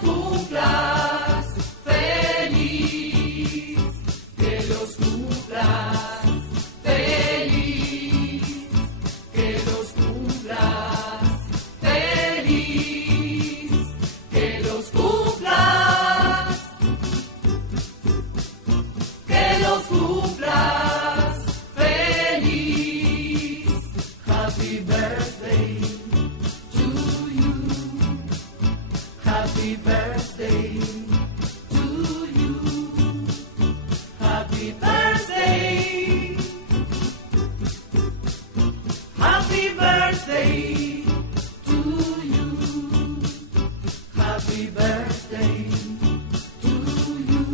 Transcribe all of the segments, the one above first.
cumplas feliz, que los cumplas feliz, que los cumplas feliz, que los cumplas, que los cumplas feliz. Happy birthday to you. Happy birthday to you. Happy birthday. Happy birthday to you. Happy birthday to you.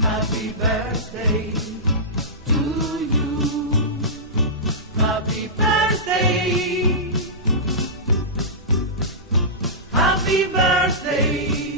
Happy birthday to you. Happy birthday. Happy birthday.